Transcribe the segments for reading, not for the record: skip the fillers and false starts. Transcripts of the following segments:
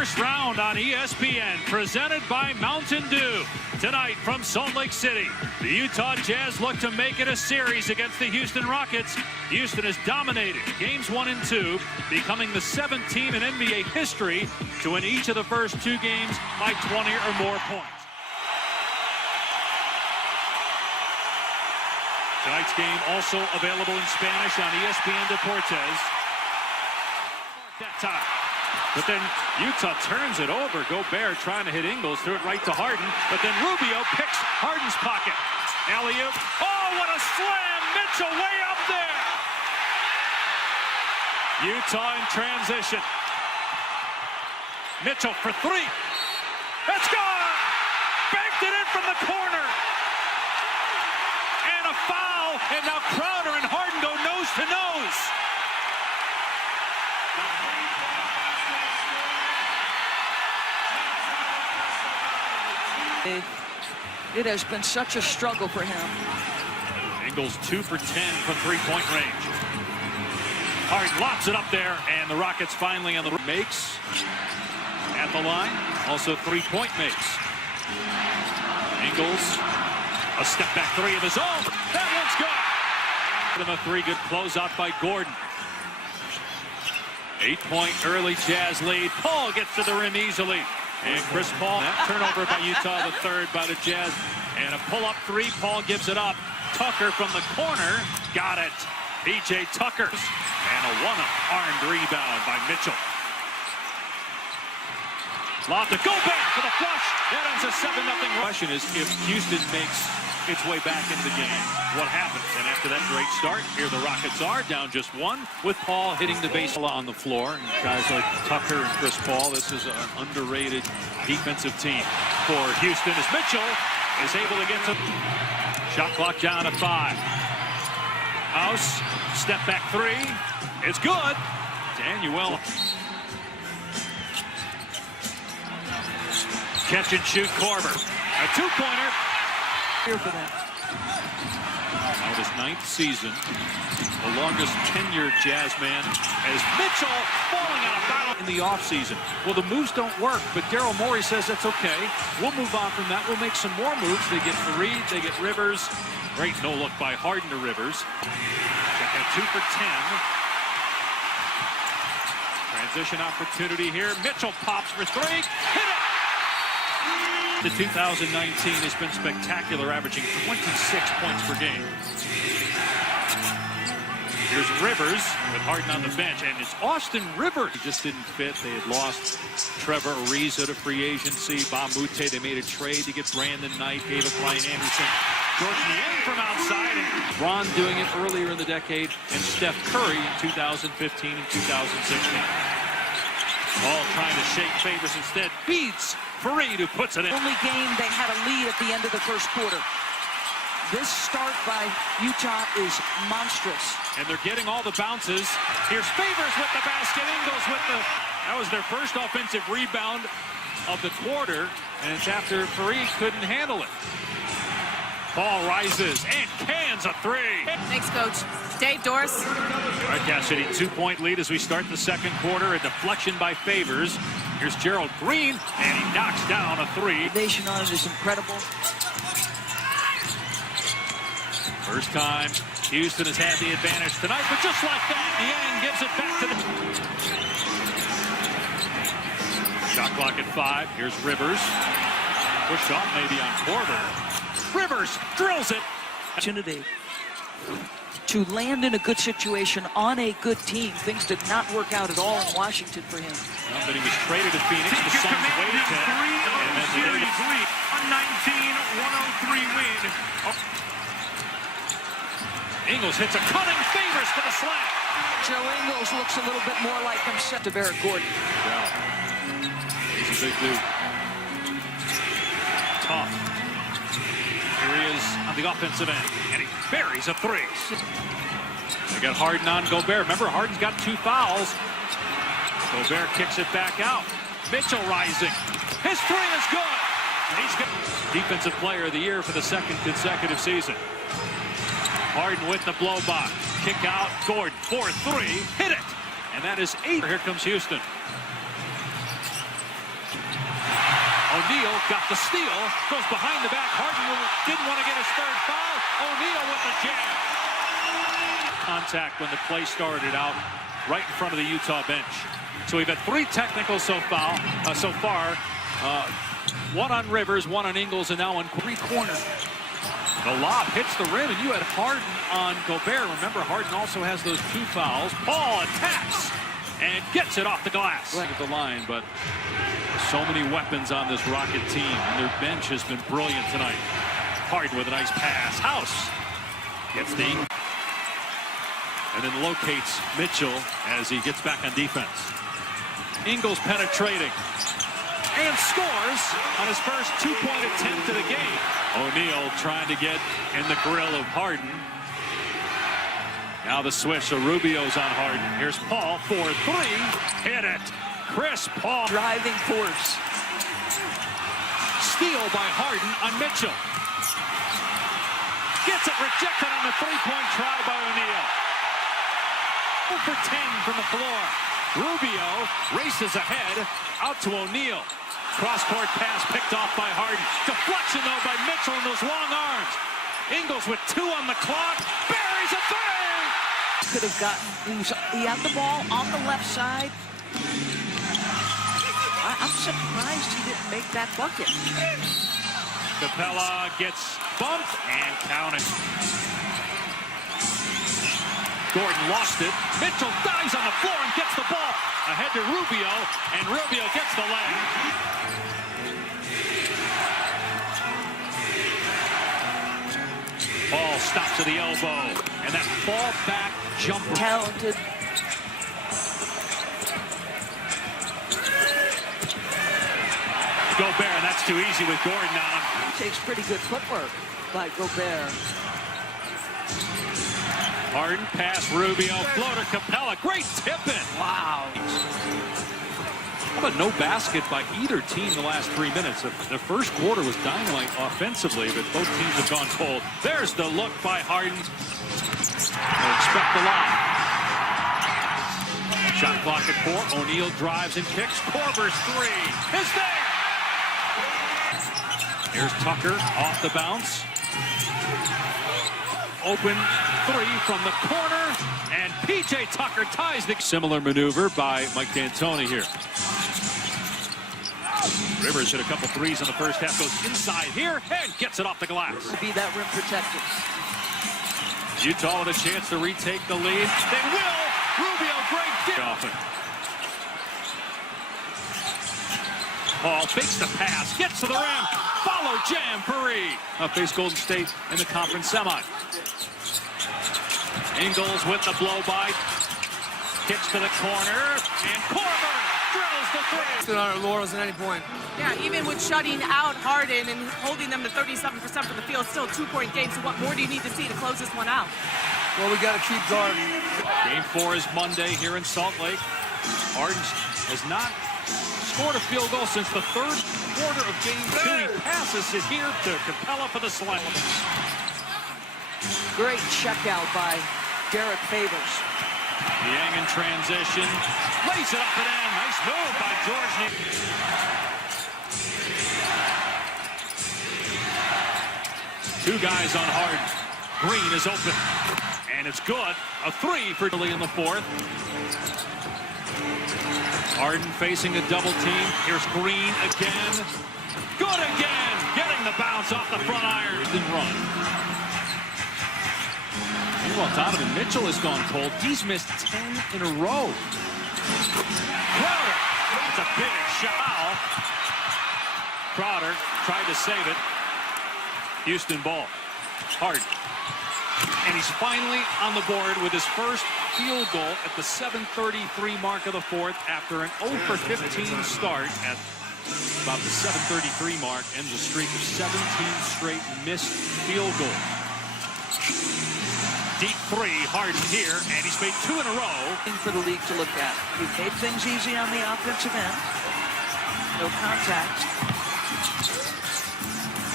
first round on ESPN, presented by Mountain Dew. Tonight from Salt Lake City, the Utah Jazz look to make it a series against the Houston Rockets. Houston has dominated games 1 and 2, becoming the 7th team in NBA history to win each of the first 2 games by 20 or more points. Tonight's game also available in Spanish on ESPN Deportes. That time. But then Utah turns it over. Gobert trying to hit Ingles, threw it right to Harden. But then Rubio picks Harden's pocket. Alley-oop. Oh, what a slam! Mitchell way up there. Utah in transition. Mitchell for 3. It's gone! Banked it in from the corner. And a foul. And now Crowder and Harden go nose to nose. It has been such a struggle for him. Ingles 2 for 10 from three-point range. Harden lobs it up there, and the Rockets finally on the makes at the line. Also three-point makes. Ingles, a step-back 3 of his own. That one's good. And a 3, good closeout by Gordon. 8-point early Jazz lead. Paul gets to the rim easily. And Chris Paul, that turnover by Utah, the third by the Jazz. And a pull-up 3, Paul gives it up. Tucker from the corner, got it. PJ Tucker. And a one-armed rebound by Mitchell. Lob to Gobert for the flush. That ends a 7-0. Question is, if Houston makes its way back into the game, what happens? And after that great start, here the Rockets are down just 1 with Paul hitting the base on the floor. And guys like Tucker and Chris Paul, this is an underrated defensive team for Houston as Mitchell is able to get to shot clock down to 5. House, step back 3. It's good. Daniel. Catch and shoot Korver. A 2-pointer. Here for them. Now his 9th season, the longest tenured Jazz man, as Mitchell falling out of battle in the offseason. Well, the moves don't work, but Daryl Morey says that's okay. We'll move on from that. We'll make some more moves. They get Fareed, they get Rivers. Great no-look by Harden to Rivers. Check out 2 for 10. Transition opportunity here. Mitchell pops for 3. Hit it! The 2019 has been spectacular, averaging 26 points per game. Here's Rivers with Harden on the bench, and it's Austin Rivers. He just didn't fit. They had lost Trevor Ariza to free agency. Bam Mute, they made a trade to get Brandon Knight, gave us Ryan Anderson. Jordan Yang from outside, and Ron doing it earlier in the decade, and Steph Curry in 2015 and 2016. All trying to shake favors instead. Beats Fareed, who puts it in. Only game they had a lead at the end of the first quarter. This start by Utah is monstrous. And they're getting all the bounces. Here's Favors with the basket. Ingles with the... That was their first offensive rebound of the quarter. And it's after Fareed couldn't handle it. Paul rises and cans a 3. Thanks, Coach. Dave Doris. All right, Cassidy, 2-point lead as we start the second quarter. A deflection by Favors. Here's Gerald Green, and he knocks down a 3. The nation on it is incredible. First time Houston has had the advantage tonight, but just like that, Yang gives it back to the... Shot clock at 5. Here's Rivers. Pushed off maybe on Korver. Rivers drills it. Opportunity to land in a good situation on a good team. Things did not work out at all in Washington for him. Well, but he was traded to Phoenix. The Suns waited to... And then series lead. 119-103 win. Ingles hits a cutting Favors for the slam. Joe Ingles looks a little bit more like himself to Barrett Gordon. Yeah. He's a big dude. Tough. Here he is on the offensive end, and he buries a 3. They got Harden on Gobert. Remember, Harden's got 2 fouls. Gobert kicks it back out. Mitchell rising. His 3 is good. He's got Defensive Player of the Year for the 2nd consecutive season. Harden with the blow by. Kick out. Gordon 4-3. Hit it. And that is 8. Here comes Houston. O'Neal got the steal, goes behind the back. Harden didn't want to get his third foul. O'Neal with the jam. Contact when the play started out right in front of the Utah bench. So we've had 3 technicals so far. One on Rivers, one on Ingles, and now on 3-corner. The lob hits the rim, and you had Harden on Gobert. Remember, Harden also has those 2 fouls. Paul attacks and gets it off the glass. Right at the line, but so many weapons on this Rocket team, and their bench has been brilliant tonight. Harden with a nice pass. House gets the and then locates Mitchell as he gets back on defense. Ingles penetrating and scores on his first 2-point attempt of the game. O'Neal trying to get in the grill of Harden. Now the switch, so Rubio's on Harden. Here's Paul for 3. Hit it. Chris Paul. Driving force. Steal by Harden on Mitchell. Gets it rejected on the 3-point try by O'Neal. 0 for 10 from the floor. Rubio races ahead, out to O'Neal. Cross-court pass picked off by Harden. Deflection, though, by Mitchell in those long arms. Ingles with 2 on the clock. Buries a 3! Could have gotten, he had the ball on the left side. I'm surprised he didn't make that bucket. Capella gets bumped and counted. Gordon lost it. Mitchell dives on the floor and gets the ball ahead to Rubio, and Rubio gets the leg. Paul stops at the elbow, and that fall back jumper. Talented. Gobert, and that's too easy with Gordon on him. Takes pretty good footwork by Gobert. Harden pass, Rubio, floater, Capella, great tip-in. Wow. How about no basket by either team the last 3 minutes? The first quarter was dynamite offensively, but both teams have gone cold. There's the look by Harden. They'll expect the lob. Shot clock at 4. O'Neal drives and kicks. Korver's 3 is there. Here's Tucker off the bounce. Open 3 from the corner, and P.J. Tucker ties the similar maneuver by Mike D'Antoni here. Rivers hit a couple 3s in the first half, goes inside here, and gets it off the glass. To be that rim protector. Utah with a chance to retake the lead. They will! Rubio, great dip. Often. Paul fakes the pass, gets to the rim, follow jam, Puri. Face Golden State in the conference semi. Ingles with the blow-by, kicks to the corner, and Korver drills the 3. Stood on our laurels at any point. Yeah, even with shutting out Harden and holding them to 37% for the field, still a 2-point game. So what more do you need to see to close this one out? Well, we got to keep guarding. Game 4 is Monday here in Salt Lake. Harden has not scored a field goal since the 3rd quarter of Game 2. He passes it here to Capella for the slam. Great check out by Derek Favors. Yang in transition, lays it up and in. Nice move by George. 2 guys on Harden. Green is open, and it's good. A 3 for Dilly in the 4th. Harden facing a double team. Here's Green again. Good again. Getting the bounce off the front iron. Didn't run. Meanwhile, Donovan Mitchell has gone cold. He's missed 10 in a row. Crowder. It's a big shot. Crowder tried to save it. Houston ball. Harden. And he's finally on the board with his first field goal at the 7:33 mark of the 4th after an 0 for 15 start at about the 7:33 mark. Ends a streak of 17 straight missed field goals. Deep 3, Harden here, and he's made 2 in a row. For the league to look at. We've made things easy on the offensive end. No contact.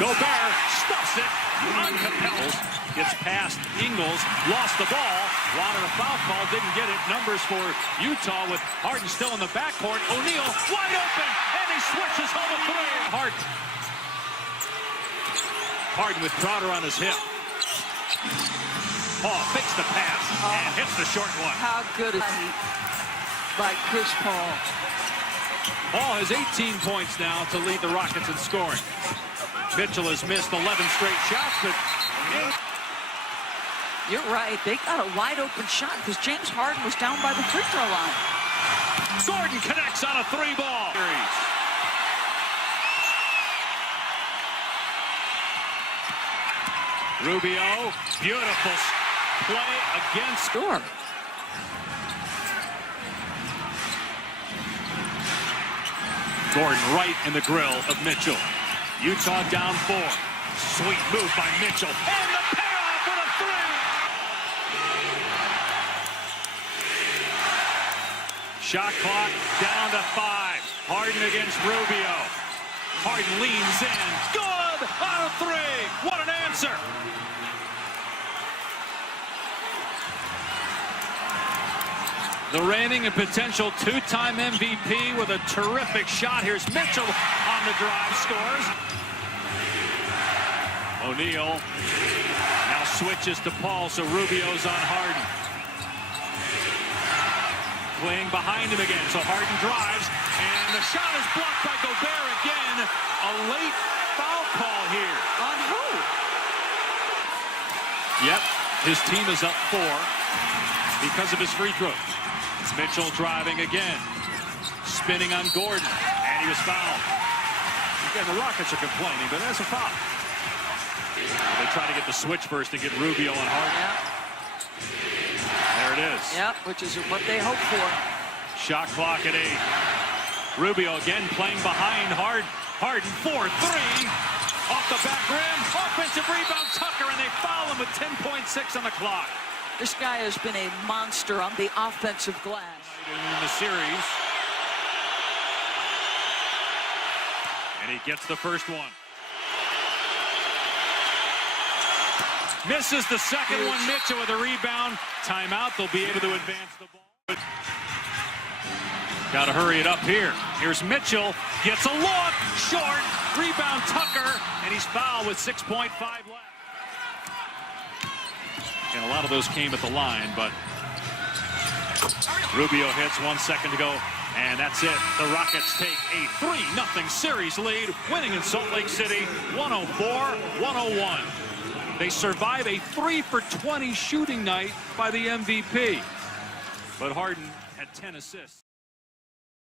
Gobert stuffs it on Capella. Gets past Ingles, lost the ball, wanted a foul call, didn't get it. Numbers for Utah with Harden still in the backcourt. O'Neal wide open, and he switches home a 3. Harden Harden with Crowder on his hip. Paul fakes the pass and hits the short one. How good is he by Chris Paul? Paul has 18 points now to lead the Rockets in scoring. Mitchell has missed 11 straight shots, but You're right. They got a wide open shot because James Harden was down by the free throw line. Gordon connects on a three ball. Rubio, beautiful play against. Sure. Gordon right in the grill of Mitchell. Utah down 4. Sweet move by Mitchell. And the payoff with a three. Shot clock down to 5. Harden against Rubio. Harden leans in. Good on a three. What an answer. The reigning and potential two-time MVP with a terrific shot. Here's Mitchell on the drive, scores. O'Neal now switches to Paul, so Rubio's on Harden. Playing behind him again, so Harden drives, and the shot is blocked by Gobert again. A late foul call here. On who? Yep, his team is up 4 because of his free throw. Mitchell driving again, spinning on Gordon, and he was fouled. Again, the Rockets are complaining, but that's a foul. They try to get the switch first and get Rubio on Harden. Yeah. There it is. Yeah, which is what they hope for. Shot clock at 8. Rubio again playing behind Harden. Harden 4-3. Off the back rim. Offensive rebound, Tucker, and they foul him with 10.6 on the clock. This guy has been a monster on the offensive glass. In the series. And he gets the first one. Misses the second one. Mitchell with a rebound. Timeout. They'll be able to advance the ball. Got to hurry it up here. Here's Mitchell. Gets a look. Short. Rebound Tucker. And he's fouled with 6.5 left. And a lot of those came at the line, but Rubio hits, 1 second to go, and that's it. The Rockets take a 3-0 series lead, winning in Salt Lake City, 104-101. They survive a 3-for-20 shooting night by the MVP, but Harden had 10 assists.